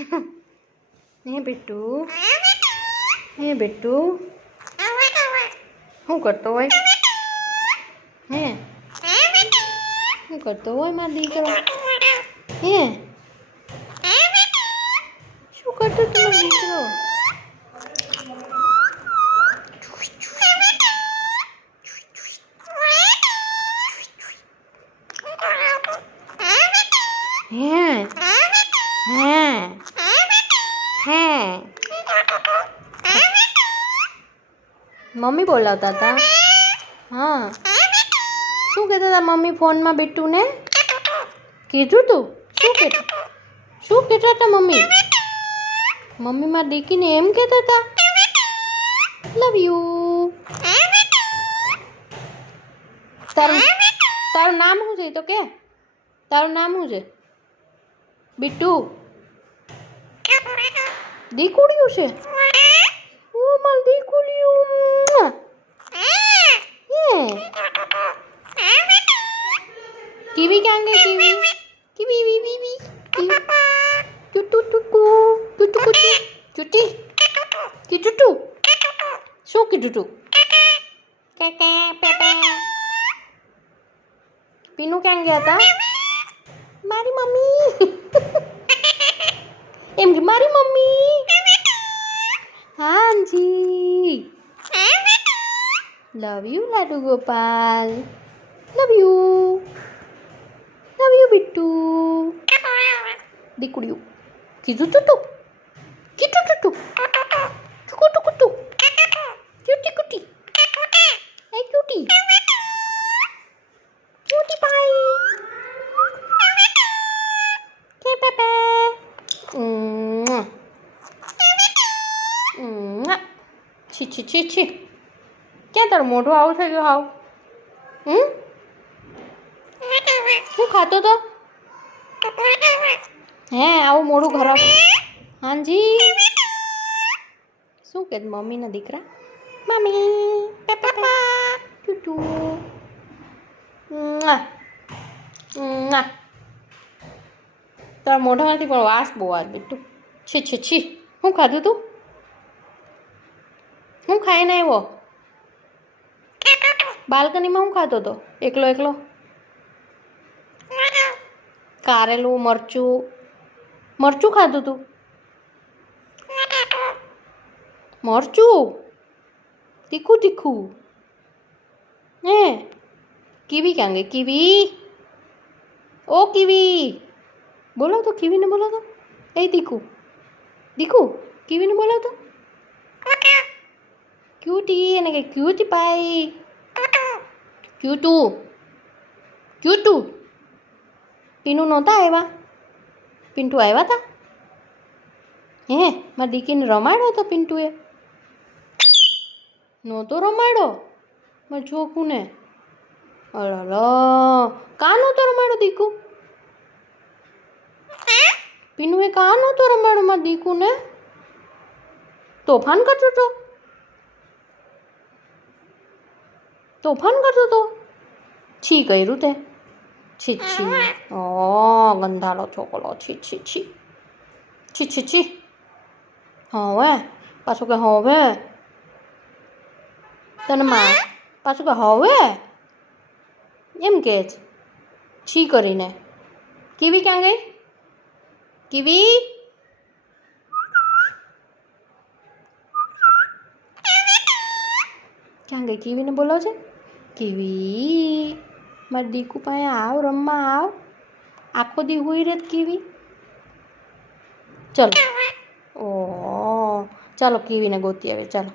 હે બેટુ, હે બેટુ, શું કરતો હોય? હે શું કરતો હોય મારો દીકરો? હે શું કરતો તું મારો દીકરો? હે હે હે મમ્મી બોલાવતા હતા. હા શું કહેતા હતા મમ્મી ફોનમાં બેટુને? કીધું તું શું કહેતા હતા મમ્મી? મમ્મી મારી દીકરીને એમ કહેતા હતા લવ યુ. તારું નામ શું છે તો કે? તારું નામ શું છે? બીટુ દીકુડિયું છે? ઓ મારું દીકુડિયું. કીવી ક્યાં ગઈ? કીવી કીવી વી વી વી ટુટુ ટુટુ ટુટુ ટુટુ ચુટી કી ટુટુ શું કીધું તું? કે પેપે. પીનુ ક્યાં ગયા હતા? મારી મમ્મી એમ કે મારી મમ્મી. હાજી love you Laddu Gopal. Love you બીટુ દીકુડિયું. કીધું તું કીધું તું ચુકુ ટુકુ ટુ ક્યુટી કુટી એ ક્યુટી ક્યુટી પાઈ કે પેપે. છી છી છી છી ક્યાં તારું મોઢું આવું થઈ ગયું હાવ? શું ખાતો તો? હે આવું મોઢું ખરાબ? હાજી શું કે મમ્મીના દીકરા? મમ્મી પપ્પા ટુટુ તારા મોઢામાંથી પણ વાસ બહુ આવે બેટું. છી છી છી શું ખાધું તું? હું ખાઈને આવ્યો? બાલ્કનીમાં હું ખાતો હતો એકલો એકલો? કારેલું મરચું ખાધું તું? મરચું તીખું તીખું. હે કીવી ક્યાં ગઈ? કીવી ઓ કીવી બોલો તો, કીવીને બોલો તો. એ દીકુ કીવીને બોલો તો. ક્યુટી એને કે ક્યુટી પાઈ ક્યુટુ. પીનુ નહોતા આવ્યા? પિન્ટુ આવ્યા હતા? હે મારી દીકરીને રમાડ્યો હતો પિન્ટુએ? નહોતો રમાડ્યો મારે છોકુને? અલલ કાં નહોતો રમાડ્યો દીકુ? પીનુએ કાં નહોતો રમાડ્યો મારા દીકુને? તોફાન કરતો તો છી કર્યું તે? છી છી ઓ ગંધાલો છોકરો. છી છી છી છી છી છી. હવે પાછું કે હવે તને પાછું કે હવે એમ કે છી કરીને. કીવી ક્યાં ગઈ? કીવી ક્યાં ગઈ? કીવીને બોલો છે. કીવી મારી દીકુ પાસે આવ, રમવા આવ. આખો દી હુઈ રહેત કીવી. ચલો ચાલો કીવીને ગોતી આવે ચાલો.